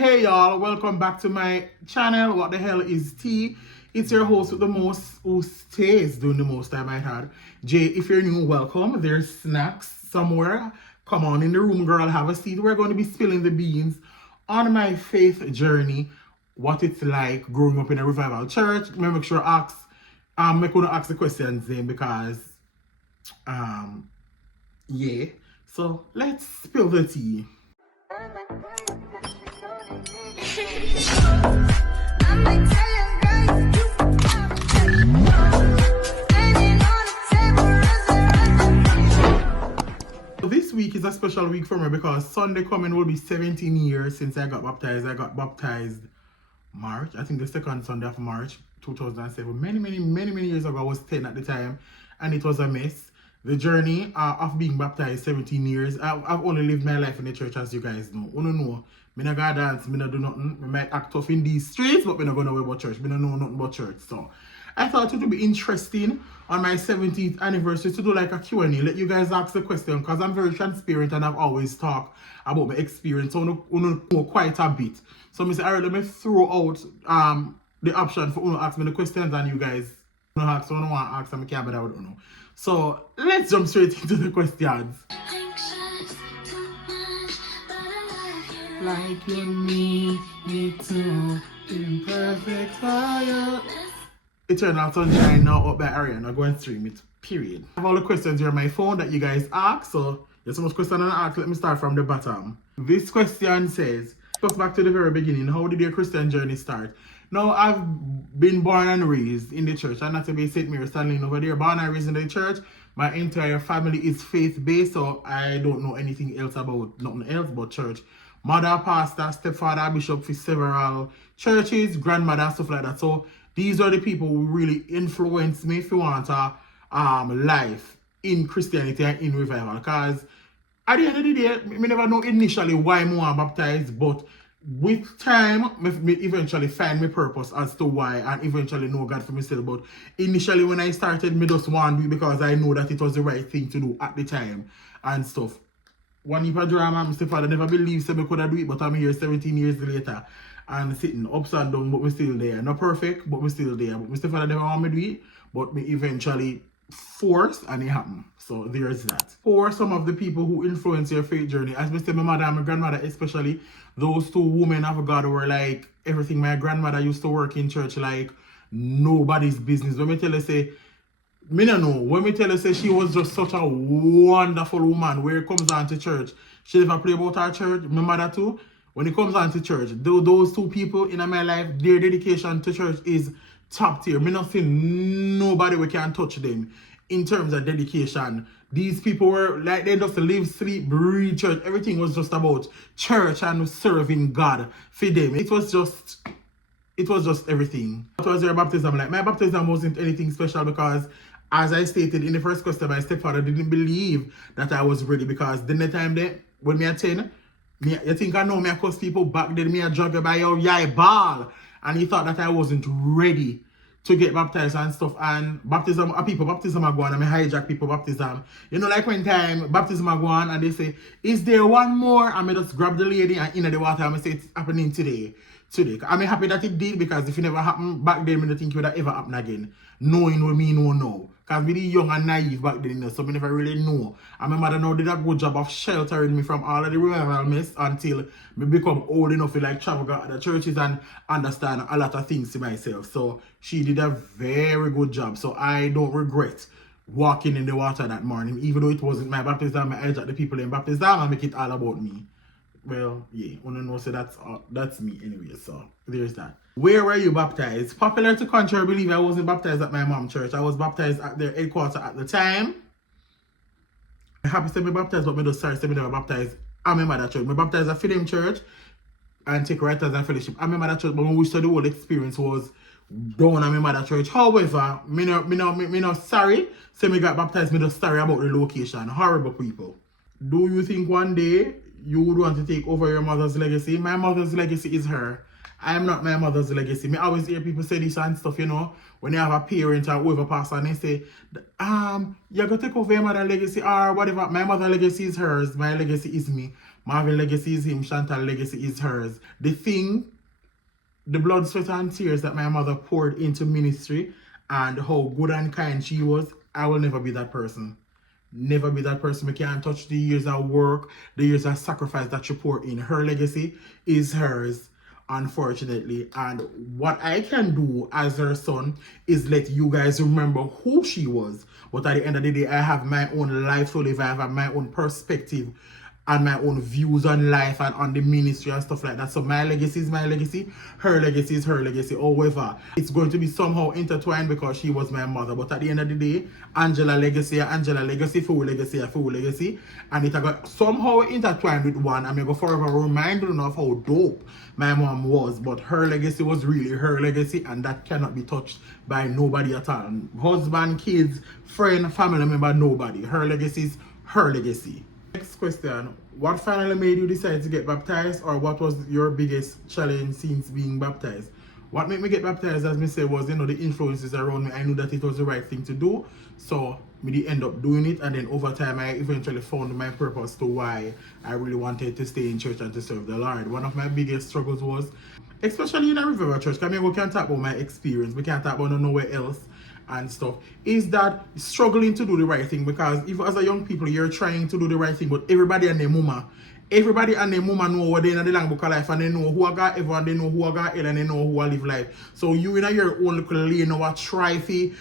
Hey y'all, welcome back to my channel. What the hell is tea? It's your host with the most, who stays doing the most, I might add. Jay, if you're new, welcome. There's snacks somewhere. Come on in the room, girl, have a seat. We're going to be spilling the beans on my faith journey, what it's like growing up in a revival church. Make sure I ask, I'm going to ask the questions then because, yeah. So let's spill the tea. This week is a special week for me because Sunday coming will be 17 years since I got baptized. I got baptized March, I think the second Sunday of March 2007. Many years ago. I was 10 at the time and it was a mess. The journey of being baptized 17 years, I've only lived my life in the church, as you guys know. You know, I don't go dance, I don't do nothing. I might act tough in these streets, but I don't know about church. I don't know nothing about church. So I thought it would be interesting on my 17th anniversary to do like a Q&A. Let you guys ask the question because I'm very transparent and I've always talked about my experience. So I know quite a bit. So I say, alright, let me throw out the option for you to ask me the questions and you guys don't ask. So I don't want to ask them, I can't, but I don't know. So let's jump straight into the questions. Like you need me to, imperfect fire. Eternal Sunshine now up by Ariana, go and stream it, period. I have all the questions here on my phone that you guys ask, so there's so much question to ask. Let me start from the bottom. This question says, goes back to the very beginning, how did your Christian journey start? Now, I've been born and raised in the church, and not to be St. Mary standing over there, born and raised in the church. My entire family is faith-based, so I don't know anything else about, nothing else but church. Mother, pastor, stepfather, bishop for several churches, grandmother, stuff like that. So these are the people who really influenced me if you want a life in Christianity and in revival. Because at the end of the day, I never know initially why I was baptized, but with time, I eventually find my purpose as to why and eventually know God for myself. But initially when I started, I just want to do it because I know that it was the right thing to do at the time and stuff. One heap of drama, my stepfather never believed I could do it, but I'm here 17 years later and sitting ups and down, but we're still there. Not perfect, but we're still there. But my stepfather never want me to do it, but me eventually forced and it happened. So there's that. For some of the people who influence your faith journey, as I said, my mother and my grandmother especially, those two women of God were like everything. My grandmother used to work in church like nobody's business. When me tell her, say, me no know. When me tell her, say, she was just such a wonderful woman. Where it comes on to church, she never play about her church. My mother too. When it comes on to church, those two people in my life, their dedication to church is top tier. Me not see nobody we can touch them in terms of dedication. These people were like, they just live, sleep, breathe church. Everything was just about church and serving God for them. It was just everything. What was your baptism like? My baptism wasn't anything special because, as I stated in the first question, my stepfather didn't believe that I was ready because then the time there, when me at 10, you think I know me, I cuss people back then, me a juggle by your yai ball. And he thought that I wasn't ready to get baptized and stuff. And baptism are go on and I hijack people baptism. You know, like when time baptism are go on and they say, is there one more? And I just grab the lady and in the water and I say it's happening today. I'm happy that it did because if it never happened back then, I don't think it would have ever happened again. Knowing what me know now. Because we were young and naive back then, so I never really know. And my mother now did a good job of sheltering me from all of the revival mess until I become old enough to like travel to other churches and understand a lot of things to myself. So she did a very good job. So I don't regret walking in the water that morning, even though it wasn't my baptism. I hijacked the people in baptism and make it all about me. Well, yeah, I don't know, so that's me anyway, so there's that. Where were you baptized? Popular to country, I believe I wasn't baptized at my mom's church. I was baptized at their headquarters at the time. I'm happy to be baptized, but I just sorry to be never baptized. I remember that church. I baptized at Freedom Church and take writers and fellowship. I remember that church, but when we saw the whole experience was down at my mother church. However, me no sorry. Say me got baptized, me just sorry about the location. Horrible people. Do you think one day you would want to take over your mother's legacy? My mother's legacy is her. I am not my mother's legacy. Me always hear people say this and stuff, you know, when you have a parent or whoever pastor and they say, you're going to take over your mother's legacy or whatever. My mother's legacy is hers. My legacy is me. Marvin legacy is him, Chantal legacy is hers. The thing, the blood, sweat, and tears that my mother poured into ministry and how good and kind she was, I will never be that person. Never be that person. We can't touch the years of work, the years of sacrifice that she poured in. Her legacy is hers, unfortunately. And what I can do as her son is let you guys remember who she was. But at the end of the day, I have my own life to live. I have my own perspective and my own views on life and on the ministry and stuff like that. So my legacy is my legacy. Her legacy is her legacy. However, it's going to be somehow intertwined because she was my mother. But at the end of the day, Angela legacy, full legacy. And it got somehow intertwined with one. I'm going to forever remind you of how dope my mom was. But her legacy was really her legacy. And that cannot be touched by nobody at all. Husband, kids, friend, family member, nobody. Her legacy is her legacy. Next question. What finally made you decide to get baptized, or what was your biggest challenge since being baptized? What made me get baptized, as me say, was, the influences around me. I knew that it was the right thing to do, so me did end up doing it, and then over time I eventually found my purpose to why I really wanted to stay in church and to serve the Lord. One of my biggest struggles was, especially in a revival church, because we can't talk about my experience, we can't talk about nowhere else and stuff, is that struggling to do the right thing. Because if as a young people you're trying to do the right thing, but everybody and their mama know what they in the long book of life, and they know who I got ever, and they know who I got hell, and they know who I live life. So you in your own little lane, what try to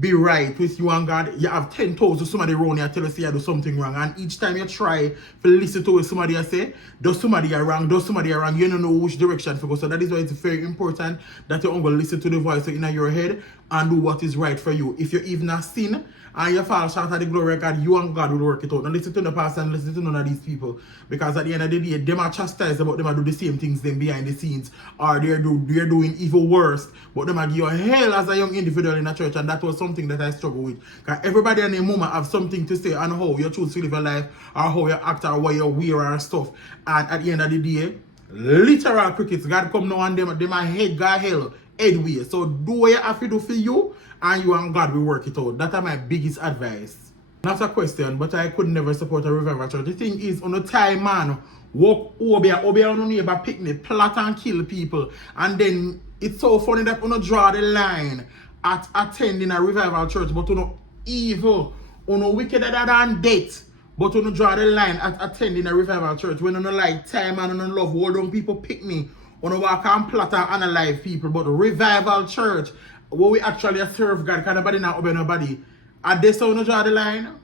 be right with you and God, you have 10,000 somebody around you tell us you do something wrong, and each time you try to listen to what somebody say, does somebody are wrong, you don't know which direction to go. So that is why it's very important that you only listen to the voice in your head and do what is right for you. If you even a sin and you fall short of the glory of God, you and God will work it out. Don't listen to the pastor and listen to none of these people, because at the end of the day, them are chastised about them are do the same things them behind the scenes, or they're doing even worse, but them are give you hell as a young individual in a church. And that was something that I struggle with, because everybody and their mama have something to say on how you choose to live your life, or how you act, or what you wear or stuff. And at the end of the day, literal crickets, God come now and them a head God hell headway. So do what you have to do for you, and you and God will work it out. That's my biggest advice. Not a question, but I could never support a revival church. The thing is, on the time, man, walk over on neighbor picnic, plot and kill people. And then it's so funny that you draw the line at attending a revival church, but you know evil, you know wickeder than death. But you draw the line at attending a revival church when you don't like time and you don't love hold on people picnic. You don't walk and plot and analyze people. But revival church, where we actually serve God, because nobody not obey nobody. At this time, you draw the line.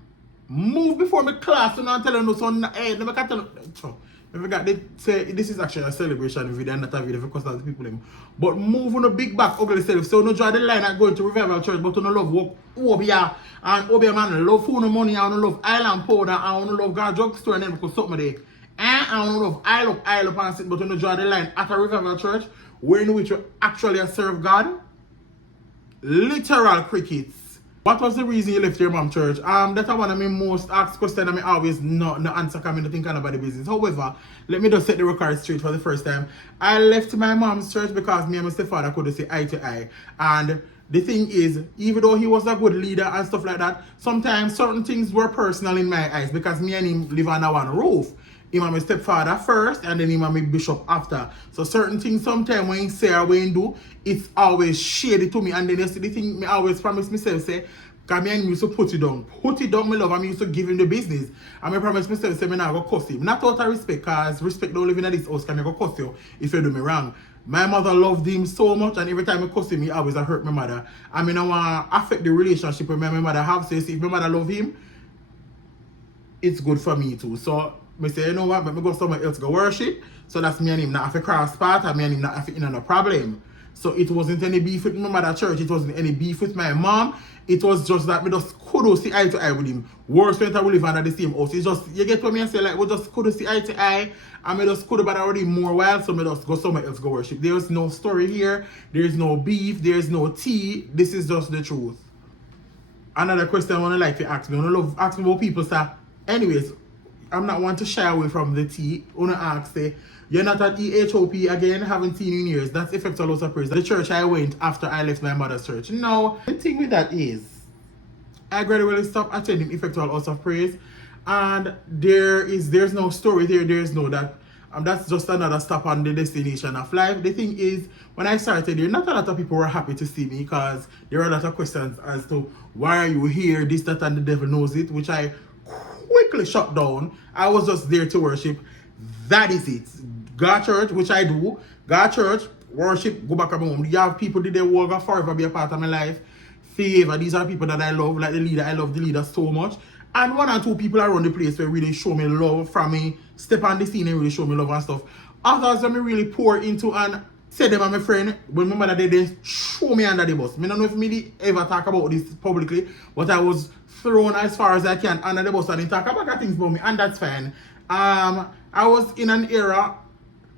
Move before my class, and tell you no son, hey, never can tell you. I forgot they say this is actually a celebration video and not a video for custom people. But move on a big back ugly self. So no draw the line at going to revival church, but you no love walk over here and over man love phone money, and love island powder, and love God drugstore and then because something there. And I don't love I up and sit, but you no draw the line at a revival church where in which you actually serve God. Literal crickets. What was the reason you left your mom church? That's one of my most asked questions, and I always no answer coming to think about the business. However, let me just set the record straight for the first time. I left my mom's church because me and my stepfather couldn't see eye to eye. And the thing is, even though he was a good leader and stuff like that, sometimes certain things were personal in my eyes, because me and him live under one roof. Him and my stepfather first, and then him and my bishop after. So certain things sometimes when he say or when he do, it's always shady to me. And then you see the thing me always promise myself, say, because me and him used to put it down. Put it down, my love, and me used to give him the business. And I promise myself, say, me not go cuss him. Not out of respect, because respect don't live in this house, because I go cuss you if you do me wrong. My mother loved him so much, and every time I cuss him, he always hurt my mother. I mean, I want to affect the relationship with my mother have. So if my mother love him, it's good for me too. So I say, you know what, let me go somewhere else go worship. So that's me and him not have a cross path, and me and him not have no problem. So it wasn't any beef with my mother church, it wasn't any beef with my mom. It was just that we just couldn't see eye to eye with him. Worse when we live under the same house. It's just, you get what I say, like we just couldn't see eye to eye, and we just couldn't bother already more while, so we just go somewhere else go worship. There's no story here, there's no beef, there's no tea. This is just the truth. Another question I want to like to ask me. I love ask me about people say, anyways, I'm not one to shy away from the tea. I want to ask, say, you're not at EHOP again, haven't seen you in years. That's Effectual House of Praise. The church I went after I left my mother's church. No, the thing with that is, I gradually stopped attending Effectual House of Praise. And there's no story there. There's no that. That's just another stop on the destination of life. The thing is, when I started here, not a lot of people were happy to see me because there were a lot of questions as to why are you here, this, that, and the devil knows it, which I quickly shut down. I was just there to worship. That is it. God church, which I do. God church, worship, go back home. You have people that they will forever be a part of my life. Favor, these are people that I love, like the leader. I love the leader so much. And 1 or 2 people around the place where really show me love from me, step on the scene and really show me love and stuff. Others when me really pour into and say them are my friend, when my mother they show me under the bus. I don't know if me ever talk about this publicly, but I was thrown as far as I can under the bus and they talk about things about me, and that's fine. I was in an era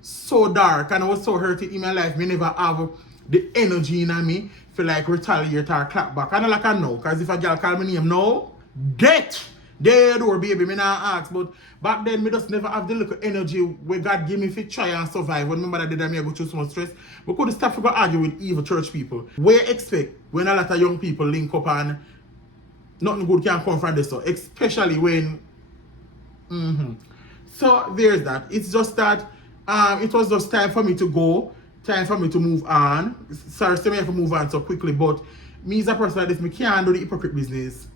so dark and I was so hurting in my life. Me never have the energy in me for like retaliate or clap back. I don't like I know, because if a girl call me name now, death. Dead or baby, me not ask. But back then, me just never have the little energy where God gave me to try and survive. When my mother did that, me I go through so much stress. We could stop to go argue with evil church people. Where expect when a lot of young people link up and nothing good can come from this, so especially when So there's that. It's just that it was just time for me to go, time for me to move on. Sorry, say me have to move on so quickly, but me as a person like this, me can't do the hypocrite business.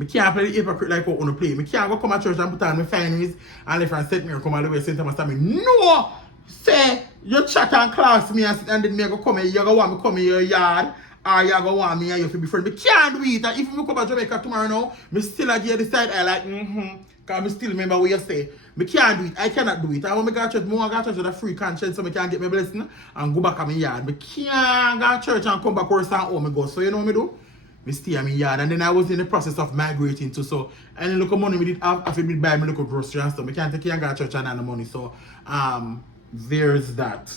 I can't play the hypocrite like what I want to play. I can't go come to church and put on my fineries and left and set me or come all the way St. Thomas and me. No! Say, you chat and class me and then me go come here, you go want me come in your yard or you go want me and you to be friend. I can't do it. And if I come to Jamaica tomorrow now, I still give the side I like, because I still remember what you say. I can't do it. I cannot do it. And when I go to church, I go to church with a free conscience so I can get my blessing and go back to my yard. I can't go to church and come back worse than home I go. So you know what I do? I stay in my yard, and then I was in the process of migrating too. So and look at money we did have to buy me local grocery and stuff. I can't take care of church and the money. So there's that.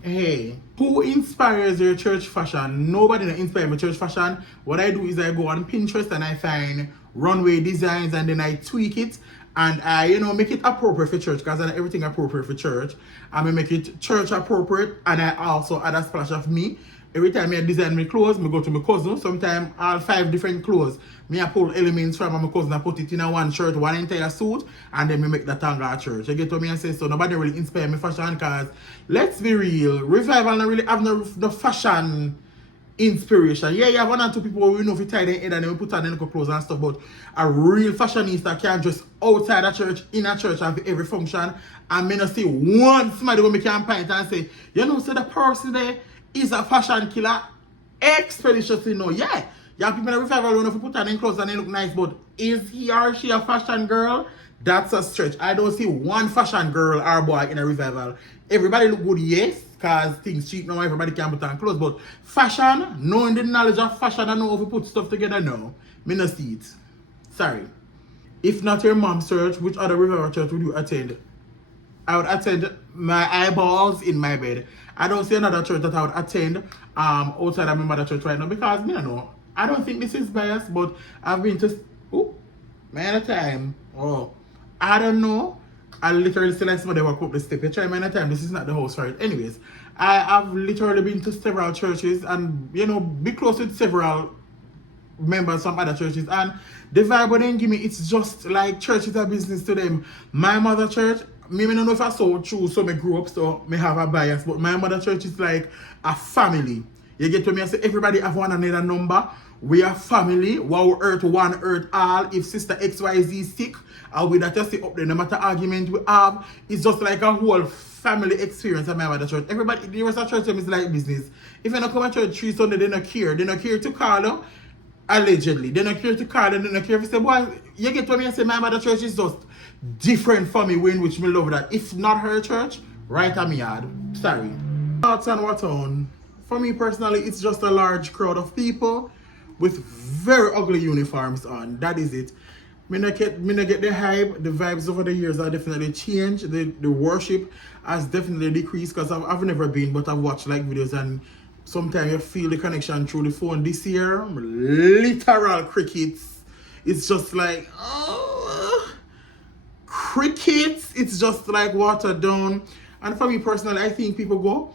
Hey, who inspires your church fashion? Nobody inspires my church fashion. What I do is I go on Pinterest and I find runway designs and then I tweak it and I make it appropriate for church, because I know everything appropriate for church. I make it church appropriate and I also add a splash of me. Every time I design my clothes, I go to my cousin. Sometimes all 5 different clothes. I pull elements from my cousin and put it in a one shirt, one entire suit, and then I make that tanga church. You get what I say? So nobody really inspire me fashion, because let's be real, Revival don't really have no fashion inspiration. Yeah, you have 1 or 2 people who know if you tie their head and then we put on their clothes and stuff, but a real fashionista can't dress outside a church, in a church, and for every function. And I not see one somebody who can point and say, so the person there is a fashion killer. Expeditiously no. Yeah. You have people in the Revival who know if you put on their clothes and they look nice, but is he or she a fashion girl? That's a stretch. I don't see one fashion girl or boy in a Revival. Everybody look good, yes, because things cheap now, everybody can put on clothes, but fashion, knowing the knowledge of fashion and know how to put stuff together, no. Me no see it. Sorry. If not your mom's church, which other Revival church would you attend? I would attend my eyeballs in my bed. I don't see another church that I would attend outside of my mother church right now, because I don't think this is biased, but I've been to time. Oh, I don't know. I literally still like somebody walk up the step. You try many time. This is not the house for it. Anyways, I have literally been to several churches and be close with several members from other churches, and the vibe when they give me, it's just like church is a business to them. My mother church, I don't know if I saw true, so I grew up, so I have a bias, but my mother church is like a family. You get to me, I say everybody have one another number. We are family, one earth all. If sister XYZ sick, and we that just stay up there, no matter argument we have, it's just like a whole family experience at my mother church. Everybody, the rest of church is like business. If you don't come to church 3 Sunday, they don't care. They don't care to call them, allegedly. They don't care to call them, they don't care if you say, boy, you get to me and say my mother church is just different for me, in which me love that. If not her church, right at me yard. Sorry. Thoughts on what on? For me personally, it's just a large crowd of people with very ugly uniforms on. That is it. Me not get the hype. The vibes over the years are definitely changed. The worship has definitely decreased, because I've never been, but I've watched like videos, and sometimes you feel the connection through the phone. This year, literal crickets. It's just like, crickets. It's just like watered down. And for me personally, I think people go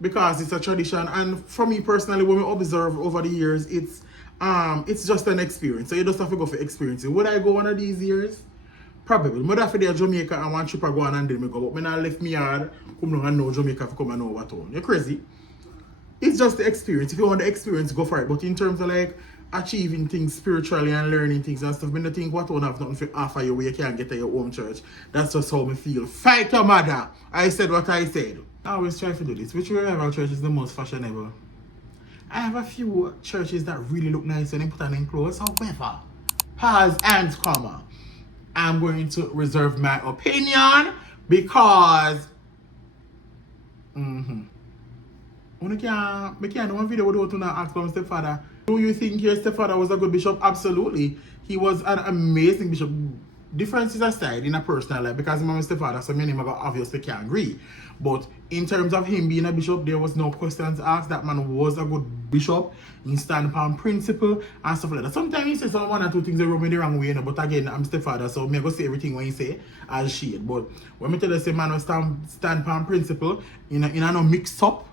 because it's a tradition. And for me personally, when we observe over the years, it's It's just an experience. So you just have to go for experience. Would I go one of these years? Probably. But after there Jamaica and one trip I go on and then me go. But when I left me yard, come down and know Jamaica for come and know what on. You're crazy. It's just the experience. If you want the experience, go for it. But in terms of like achieving things spiritually and learning things and stuff, when you think what don't have nothing to offer you where you can't get to your home church. That's just how me feel. Fight your mother. I said what I said. I always try to do this. Which revival church is the most fashionable? I have a few churches that really look nice when they put on them clothes. However, pause and comma. I'm going to reserve my opinion because I can't do one video without not ask my stepfather. Do you think your stepfather was a good bishop? Absolutely. He was an amazing bishop. Differences aside in a personal life, because I'm my stepfather, so me and him obviously can't agree. But in terms of him being a bishop, there was no questions asked. That man was a good bishop. He stand upon principle and stuff like that. Sometimes he says one or two things that rub me the wrong way, you know, but again, I'm stepfather, so me go say everything when he say as shade. But when me tell you say man stand upon principle, in a no mix up,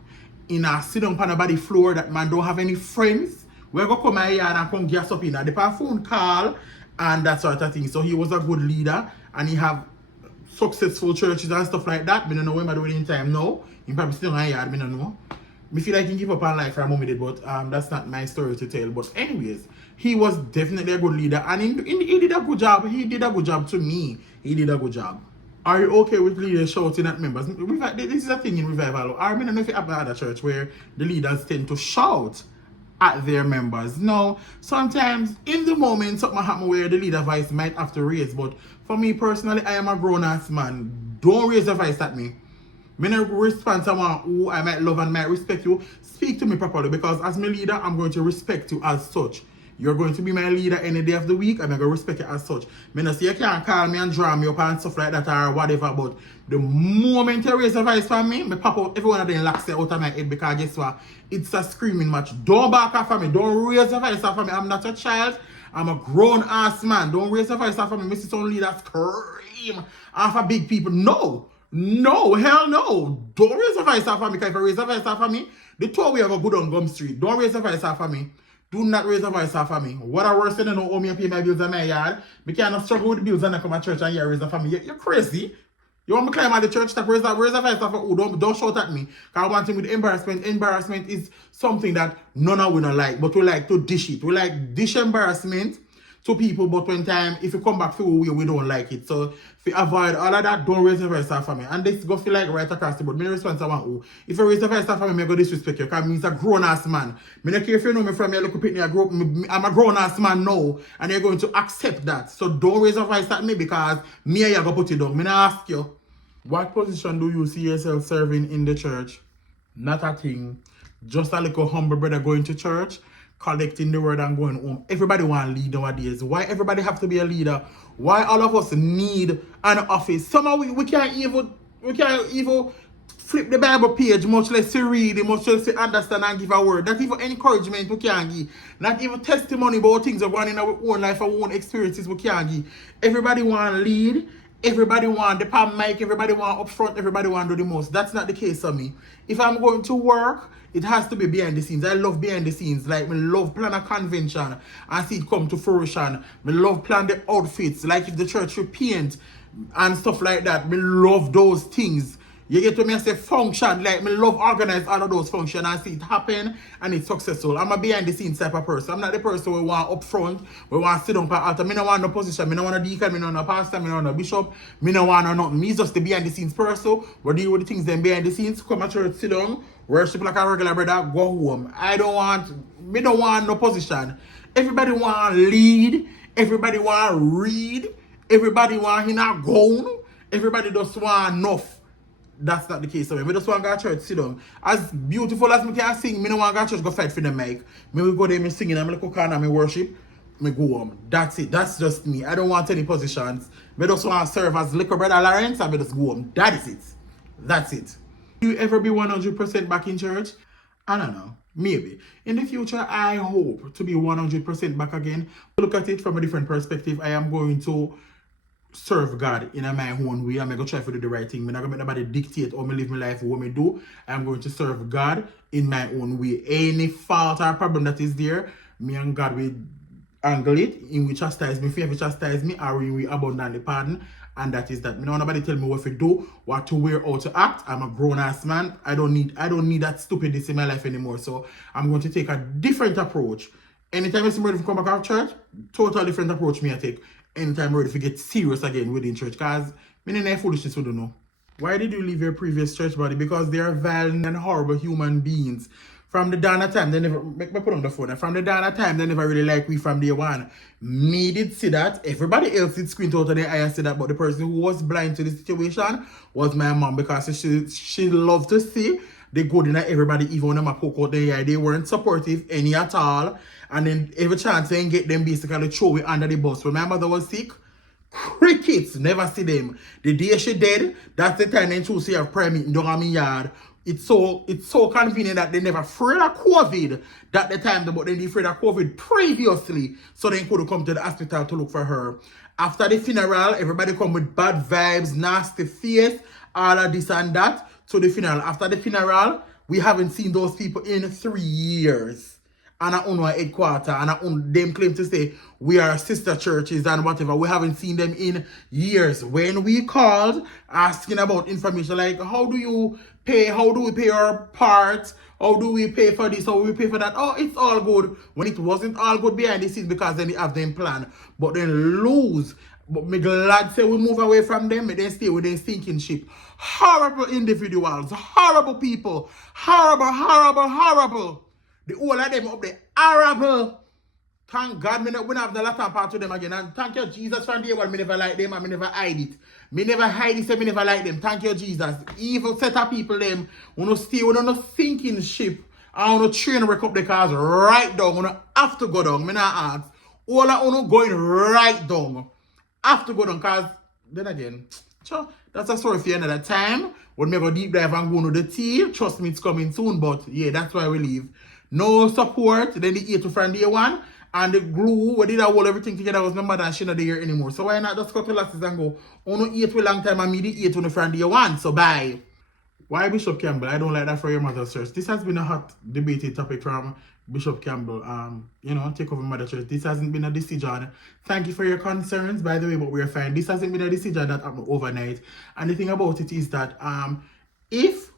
in a sit down on a body floor that man don't have any friends, we're gonna come here and come gas up in a the phone call and that sort of thing. So he was a good leader and he have successful churches and stuff like that. I don't know when I'm doing in time now. He probably still in yard, I don't know. I feel like he give up on life for a moment, but that's not my story to tell. But anyways, he was definitely a good leader and he did a good job. He did a good job to me. He did a good job. Are you okay with leaders shouting at members? This is a thing in revival. I don't know if it happens at a church where the leaders tend to shout at their members. No, sometimes in the moment something happen where the leader voice might have to raise, but for me personally, I am a grown-ass man. Don't raise a voice at me. When I respond to someone who I might love and might respect you, speak to me properly, because as my leader, I'm going to respect you as such. You're going to be my leader any day of the week, and I'm going to respect you as such. I not say you can't call me and draw me up and stuff like that or whatever, but the moment you raise a voice for me, I pop out every one of them locks out of my head, because guess what? It's a screaming match. Don't back off of me. Don't raise a voice off of me. I'm not a child. I'm a grown-ass man. Don't raise a voice off of me. Mrs. Some leader scream off of big people. No. No, hell no. Don't raise a voice off of me, because if you raise a voice off of me, the two of we have a good on Gum Street. Don't raise a voice off of me. Do not raise a voice off of me. What a worse than you know, owe me and pay my bills in my yard. Me can't struggle with the bills and I come to church and you raise a family. You're crazy. You want me to climb at the church to raise a voice off of who? Don't shout at me. Because I want him with embarrassment. Embarrassment is something that none of we don't like, but we like to dish it. We like dish embarrassment to people, but when time, if you come back to we don't like it. So if you avoid all of that, don't raise a voice off for me. And this go feel like right across the board. Me response to one who, if you raise a voice off for me, I go disrespect you, because I'm a grown-ass man. Me don't care if you know me from your little pitney, I'm a grown-ass man now, and you're going to accept that. So don't raise a voice at me, because me and you go put it down. Me not ask you, what position do you see yourself serving in the church? Not a thing. Just a little humble brother going to church, collecting the word and going home. Everybody want to lead nowadays. Why everybody have to be a leader? Why all of us need an office? Somehow we can't even flip the Bible page, much less to read it, much less to understand and give a word. Not even encouragement we can't give. Not even testimony about things that going in our own life, our own experiences we can't give. Everybody want to lead. Everybody want the palm mic, everybody want up front, everybody want to do the most. That's not the case for me. If I'm going to work, it has to be behind the scenes. I love behind the scenes. Like, me love plan a convention and see it come to fruition. Me love plan the outfits. Like if the church should paint and stuff like that. Me love those things. You get to me, I say function. Like, me love organize all of those functions and see it happen and it's successful. I'm a behind the scenes type of person. I'm not the person who want up front, we want to sit down for altar. Me no want no position. Me no want a deacon, me no want a pastor, me no want a bishop, me no want no nothing. Me just the behind the scenes person. We deal with the things then behind the scenes. Come to church, sit down, worship like a regular brother, go home. Me don't want no position. Everybody want lead. Everybody want read. Everybody want in a gown. Everybody just want enough. That's not the case. So me just want to go to church, sit down. As beautiful as me can sing, me don't want to go to church, go fight for the mic. Me will go there, me singing, I'm like corner, me worship, me go home. That's it. That's just me. I don't want any positions. Me just want to serve as little brother Lawrence and me just go home. That is it. That's it. Will you ever be 100% back in church? I don't know. Maybe. In the future, I hope to be 100% back again. Look at it from a different perspective. I am going to serve God in my own way. I'm going to try to do the right thing. I'm not going to make nobody dictate how I live my life, what I do. I'm going to serve God in my own way. Any fault or problem that is there, me and God will angle it, in which chastise me, if chastise me, or we abundantly pardon. And that is that. Me no nobody tell me what to do, what to wear, how to act. I'm a grown ass man. I don't need that stupidnness in my life anymore. So I'm going to take a different approach. Anytime I see ready to come back out of church, totally different approach me I take. Anytime I'm ready to get serious again within church. Cause me no foolishness we don't know. Why did you leave your previous church body? Because they are violent and horrible human beings. From the dawn of time, they never make me put on the phone. From the dawn of time, they never really like we from day one. Me did see that. Everybody else did squint out of their eye and see that, but the person who was blind to the situation was my mom, because she loved to see the good in everybody, even when I poke out their eye. They weren't supportive any at all. And then every chance they get them basically throw it under the bus. When my mother was sick, crickets, never see them. The day she dead, that's the time they choose to have prayer meeting down on my yard. It's so convenient that they never afraid of COVID that the time, but then they afraid of COVID previously, so they could come to the hospital to look for her. After the funeral, everybody come with bad vibes, nasty face, all of this and that to the funeral. After the funeral, we haven't seen those people in 3 years. And I own our headquarters, and I own them claim to say we are sister churches and whatever. We haven't seen them in years. When we called asking about information like how do we pay our parts, how do we pay for this, how do we pay for that? Oh, it's all good. When it wasn't all good behind the scenes, because then they have them plan. But then lose. But me glad say we move away from them, and then stay with their sinking ship. Horrible individuals, horrible people, horrible. The whole of them up there, horrible. Thank God we don't have the latter part to them again. And thank you, Jesus, from day one, me never like them and me never hide it. Me never hide it, so me never like them. Thank you, Jesus. Evil set of people, them, wanna stay on a sinking ship. I wanna train wreck up the cars right down. Wanna have to go down. Me not ask. All I wanna going right down. Have to go down, cause then again, sure, that's a story for another time. When we go deep dive and go into the tea, trust me, it's coming soon. But yeah, that's why we leave. No support, then the 8 from day one, and the glue, we did hold everything together, was my mother and she not there anymore. So why not just cut the losses and go, oh no, 8 for a long time and me the 8 from day one, so bye. Why Bishop Campbell? I don't like that for your mother's church. This has been a hot debated topic from Bishop Campbell. Take over mother church. This hasn't been a decision. Thank you for your concerns, by the way, but we're fine. This hasn't been a decision that happened overnight. And the thing about it is that if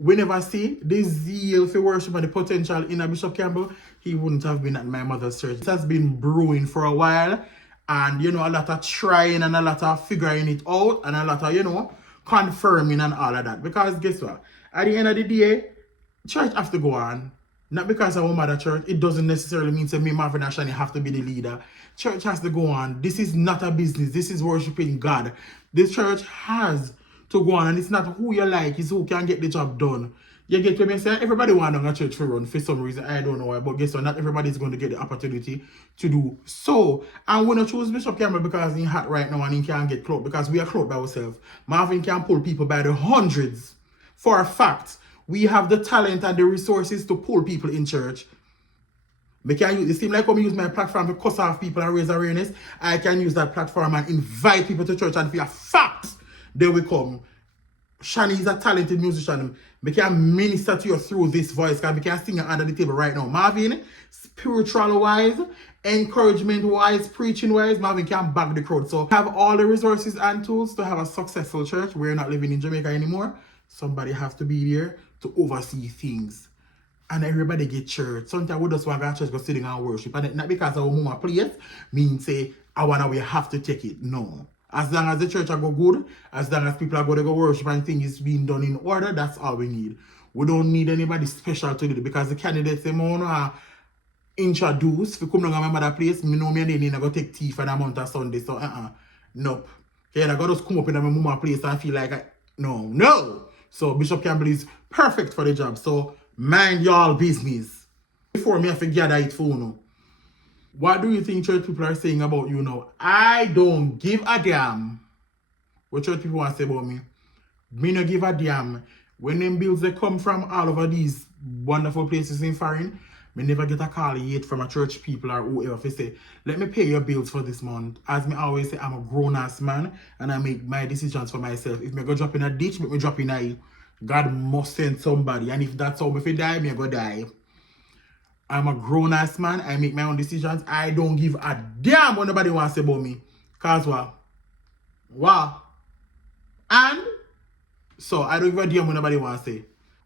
we never see the zeal for worship and the potential in a Bishop Campbell, he wouldn't have been at my mother's church. This has been brewing for a while, and a lot of trying and a lot of figuring it out and a lot of, confirming and all of that. Because guess what? At the end of the day, church has to go on. Not because of our mother church, it doesn't necessarily mean that me, Marvin, and Shani have to be the leader. Church has to go on. This is not a business. This is worshiping God. This church has to go on, and it's not who you like, it's who can get the job done. You get what I say? Everybody wants a church to run for some reason. I don't know why, but guess what? Not everybody is going to get the opportunity to do so. And when I choose Bishop Campbell because he's hot right now and he can't get clothes, because we are clothes by ourselves. Marvin can pull people by the hundreds. For a fact, we have the talent and the resources to pull people in church. It seems like when I use my platform to cuss off people and raise awareness, I can use that platform and invite people to church, and for a fact, they will come. Shani is a talented musician. We can minister to you through this voice, because we can sing under the table right now. Marvin, spiritual wise, encouragement wise, preaching wise, Marvin can back the crowd. So have all the resources and tools to have a successful church. We're not living in Jamaica anymore. Somebody has to be there to oversee things. And everybody get church. Sometimes we just want to church go sitting and worship. And not because our mama place means say, we have to take it. No. As long as the church are go good, as long as people are going to go worship and things is being done in order, that's all we need. We don't need anybody special to do it, because the candidates they want to introduce, if you come down to my mother place, me know me and they go take tea for the month of Sunday, so nope. Okay, I got to just come up in my mama place and feel like, no. So Bishop Campbell is perfect for the job, so mind y'all business. Before me have to gather it for you. What do you think church people are saying about you now? I don't give a damn what church people want to say about me. Me no give a damn. When them bills they come from all over these wonderful places in foreign, me never get a call yet from a church people or whoever if they say, let me pay your bills for this month. As me always say, I'm a grown-ass man and I make my decisions for myself. If me go drop in a ditch, make me drop in a God must send somebody. And if that's how me fi die, me go die. I'm a grown-ass man. I make my own decisions. I don't give a damn what nobody wants to say about me. Cause what? Wow. And so I don't give a damn what nobody wants to say.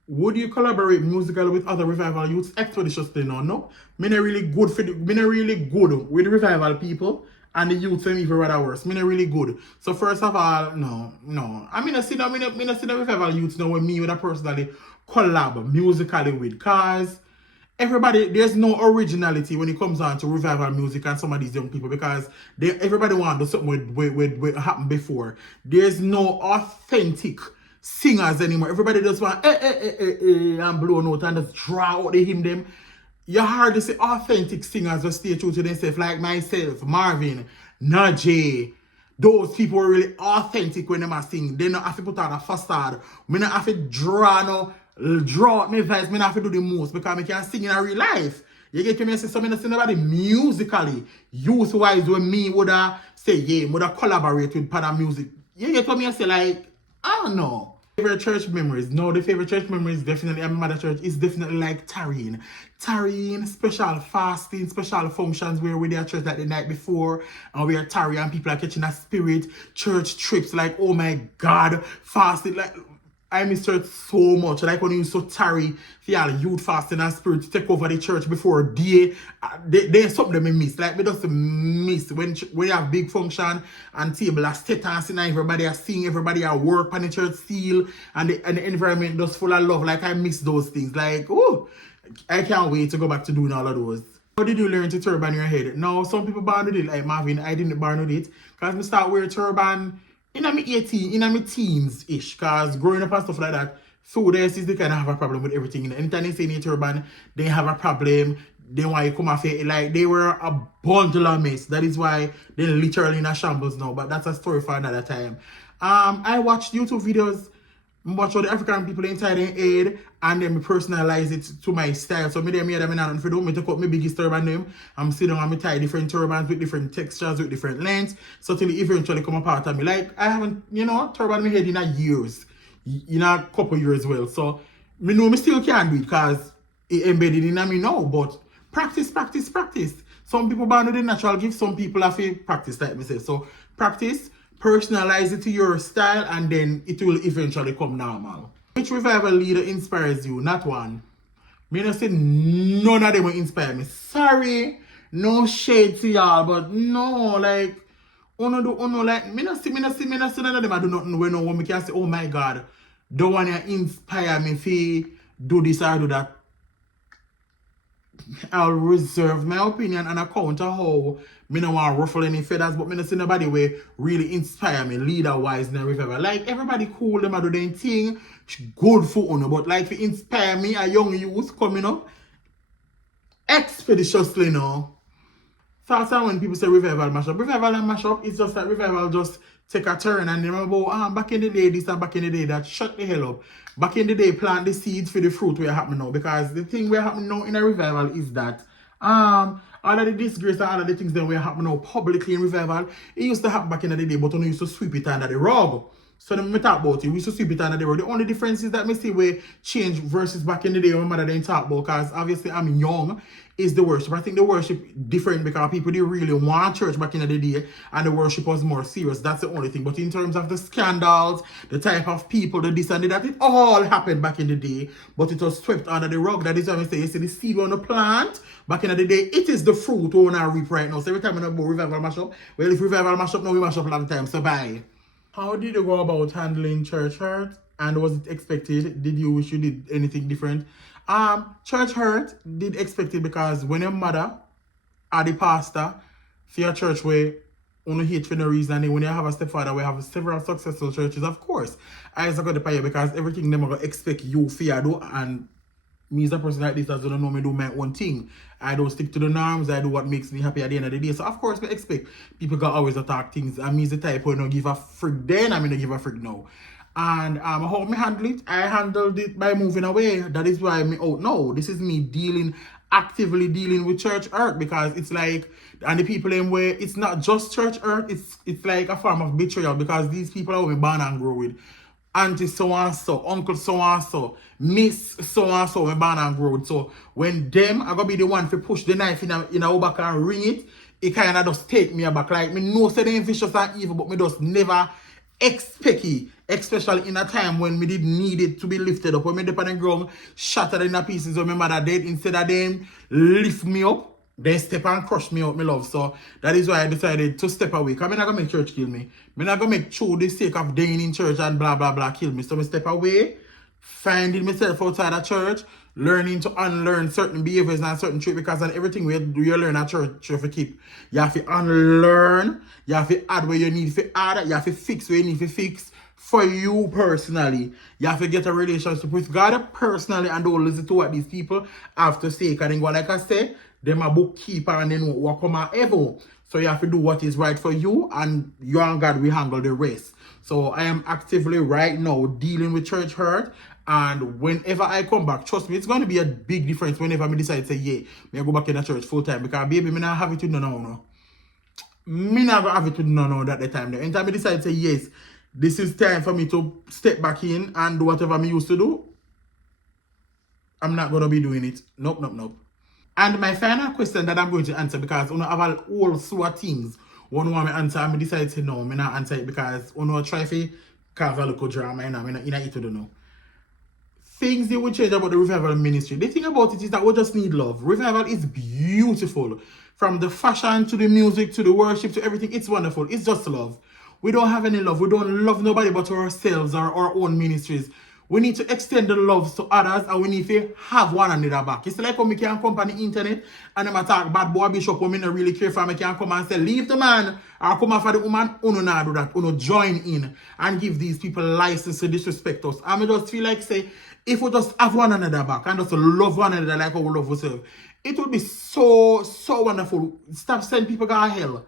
Would you collaborate musically with other revival youths expeditiously? No. Me not really good with revival people, and the youth them even rather worse. Me not really good. So first of all, no. I mean I see the revival youths now with me with a personally collab musically with, cause everybody, there's no originality when it comes on to revival music and some of these young people, because everybody want to do something with happened before. There's no authentic singers anymore. Everybody just want and blow note and just draw out the hymn them. You hardly see authentic singers just stay true to themselves, like myself, Marvin, Najee. Those people were really authentic when they sing. They don't have to put on a facade. Me not have to draw out my voice. Me not have to do the most, because I can sing in a real life. You get me? I say, so I don't see nobody musically, youth-wise, when me would say, yeah, would collaborate with Pada Music. You get what me? I say, like, I don't know. Favorite church memories. No, the favorite church memories definitely at my mother church is definitely like tarrying. Tarrying, special fasting, special functions where we're at church like the night before and we are tarrying and people are catching a spirit. Church trips, like, oh my God, fasting, like, I miss church so much. Like when you used to tarry for your youth fasting and spirit to take over the church before a day. There's something that me miss. Like me just miss when you have big function and table are set and sing, everybody are singing, everybody are work on the church seal, and the environment just full of love. Like I miss those things. Like, oh, I can't wait to go back to doing all of those. How did you learn to turban your head? No, some people born with it, like Marvin. I didn't born with it, because I start wearing turban in my teens-ish, because growing up and stuff like that, so they kind of have a problem with everything. Anytime they say in a turban, they have a problem. They want you come off it. Like, they were a bundle of mess. That is why they're literally in a shambles now. But that's a story for another time. I watched YouTube videos, watch all the African people inside their head, and then me personalize it to my style. So me them here, if you don't me to cut my biggest turban name, I'm sitting on me tie different turbans with different textures, with different lengths, so till it eventually come apart of me. Like, I haven't, turban my head in a years, in a couple years well. So me know me still can do it, because it embedded in me now. But practice. Some people born with the natural gift, some people have to practice, like me say. So practice, personalize it to your style, and then it will eventually come normal. Which revival leader inspires you? Not one. Me not say none of them will inspire me. Sorry, no shade to y'all, but no, like, like, me not see none of them. I do not know when no one me can say, oh my God, don't want to inspire me to do this or do that. I'll reserve my opinion on account of how me no want to ruffle any feathers, but me no see nobody way really inspire me leader-wise in a revival. Like, everybody cool, them a do their thing, good for uno, but like, to inspire me, a young youth coming up, expeditiously now. So that's when people say revival mashup. Revival and mashup, it's just that revival just take a turn and remember, back in the day, this and back in the day, that shut the hell up. Back in the day, plant the seeds for the fruit where happening now. Because the thing where happening now in a revival is that all of the disgrace and all of the things that were happening now publicly in revival, it used to happen back in the day, but we used to sweep it under the rug. So let me talk about it. We used to sweep it under the rug. The only difference is that me see where change versus back in the day when my mother didn't talk about, because obviously I'm young, is the worship. I think the worship different because people didn't really want church back in the day, and the worship was more serious. That's the only thing. But in terms of the scandals, the type of people, the this and that, it all happened back in the day, but it was swept under the rug. That is why I say, you see the seed on the plant back in the day, it is the fruit we want to reap right now. So every time I go revival mashup, well, if revival mashup, now we mash up a long time. So bye. How did you go about handling church hurt? And was it expected? Did you wish you did anything different? Church hurt did expect it, because when your mother or the pastor for your church where only hate for no reason, and then when you have a stepfather we have several successful churches, of course I just got to pay you, because everything them are gonna expect you for you do, and me as a person like this that don't know me do my own thing. I don't stick to the norms, I do what makes me happy at the end of the day. So of course we expect people can always attack things, and me is the type who don't give a frick then, and me don't give a frick now. And how me handle it? I handled it by moving away. That is why me out now. This is me actively dealing with church hurt, because it's like, and the people in where it's not just church hurt, it's like a form of betrayal, because these people are we born and grow with. auntie so and so, uncle so and so, miss so and so when born and growed. So when them are gonna be the one to push the knife in a back and ring it, it kind of just take me aback. Like me know say them vicious and evil, but me just never expect it. Especially in a time when me did need it to be lifted up. When me dip on the ground, shattered in a pieces when my mother dead, instead of them lift me up, they step and crush me out, my love. So that is why I decided to step away. Because I'm not going to make church kill me. I'm not going to make true the sake of dying in church and blah, blah, blah kill me. So I step away, finding myself outside of church, learning to unlearn certain behaviors and certain traits, because on everything we do, you learn at church, you have to keep. You have to unlearn, you have to add where you need to add, you have to fix where you need to fix. For you personally, you have to get a relationship with God personally and don't listen to what these people have to say. Because then, like I said, them a bookkeeper and then what come out ever. So you have to do what is right for you, and you and God will handle the rest. So I am actively right now dealing with church hurt. And whenever I come back, trust me, it's going to be a big difference whenever I decide to say, yeah, I go back in the church full time. Because baby, me not have it with no. Me never have it with no at the time. Anytime I decide to say, yes, this is time for me to step back in and do whatever I used to do, I'm not going to be doing it. Nope. And my final question that I'm going to answer, because I have a whole slew of things one want me answer, and I decide to say no, I'm not answer it because I try to have a local drama, and I'm not it to do no. Things they would change about the revival ministry. The thing about it is that we just need love. Revival is beautiful. From the fashion to the music to the worship to everything, it's wonderful. It's just love. We don't have any love. We don't love nobody but ourselves or our own ministries. We need to extend the love to others, and we need to have one another back. It's like when we can come on the internet and them attack bad boy bishop when me not really care for, me can come and say, leave the man or come after the woman. Uno not do that. Uno join in and give these people license to disrespect us. And I just feel like say, if we just have one another back and just love one another like how we love ourselves, it would be so wonderful. Stop sending people to hell.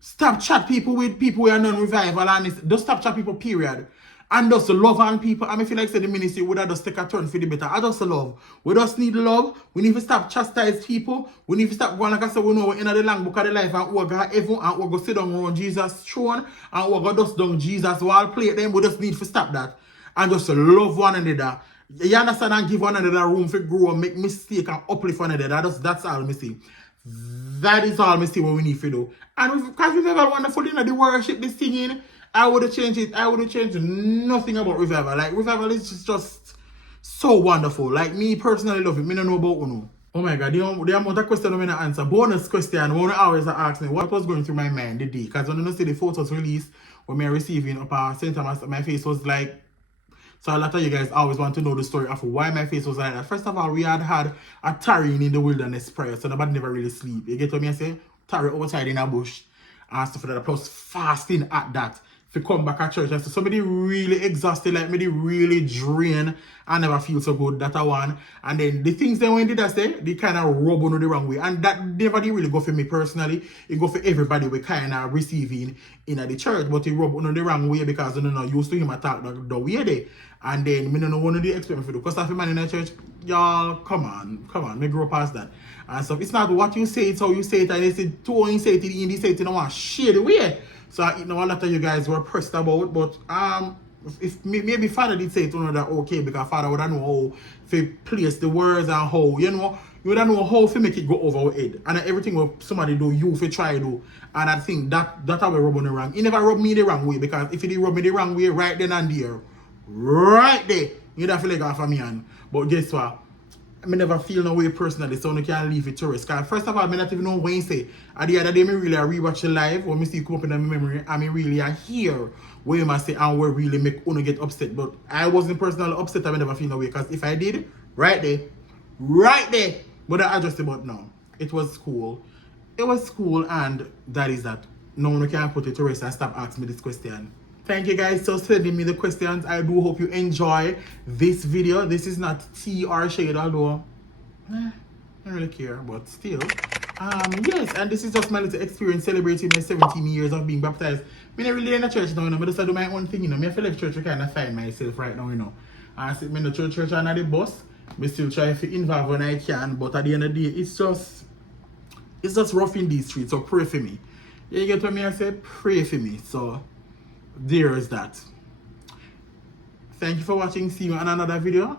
Stop chat people with people who are non-revival, and just stop chat people, period. And just love on people. I feel like say the ministry would have just take a turn for the better. I just love. We just need love. We need to stop chastise people. We need to stop going, like I said, we know we're in the long book of the life, and we're going to heaven, and we're going to sit down around Jesus' throne, and we're going to dust down Jesus while play them. We just need to stop that. And just love one another. You understand? And give one another room to grow and make mistake and uplift one another. That's all me see. That is all me see what we need to do. And because we've ever wonderful, the worship, this thing, I would have changed it. I would have changed nothing about revival. Like, revival is just so wonderful. Like, me personally love it. Me don't know about Uno. Oh my God, the amount of questions I'm going to answer. Bonus question, one hours I asked me what was going through my mind the day. Because when I see the photos released, when I receiving up St. Thomas, my face was like, so a lot of you guys always want to know the story of why my face was like that. First of all, we had a tarrying in the wilderness prayer, so nobody never really sleep. You get what I say? Tarry outside in a bush and stuff like that. Plus fasting at that. If you come back at church and so somebody really exhausted, like me, really drained, I never feel so good, that I want. And then the things that when did I say, they kind of rub on the wrong way. And that never did really go for me personally. It go for everybody we kind of receiving in the church. But it rub on the wrong way because I don't know, used to him attack the way they. And then me don't know what they expect me to do. Because if a man in the church, y'all, come on, me grow past that. And so it's not what you say, it's how you say it. And they say, two you say it, in they say it in a shady way. So I know a lot of you guys were pressed about, but if maybe Father did say it, that okay, because Father would know how to place the words and how, you would know how to make it go over our head. And everything what somebody do, you to try to do. And I think that how we rub on the wrong. He never rubbed me the wrong way, because if he did rub me the wrong way right then and there, you'd have to let off of me. But guess what? I never feel no way personally, so I can't leave it to risk. First of all, I not even know when you say. At the other day, I really rewatch the live, when I see it come up in my memory, I really hear what you must say and what really make Uno get upset. But I wasn't personally upset, I never feel no way, because if I did, right there, but I adjusted, but no. It was cool. It was cool, and that is that. No one can put it to rest and stop asking me this question. Thank you guys for sending me the questions. I do hope you enjoy this video. This is not tea or shade, although I don't really care, but still. Yes, and this is just my little experience celebrating my 17 years of being baptized. I'm not really in the church now, I just do my own thing, I feel like church I kind of find myself right now, I sit in the church and at the bus. I still try to involve when I can, but at the end of the day, it's just rough in these streets, so pray for me. You get what I say? Pray for me. So there is that. Thank you for watching. See you on another video.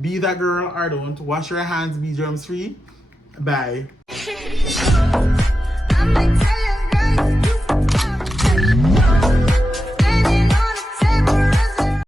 Be that girl or don't. Wash your hands. Be germs free. Bye.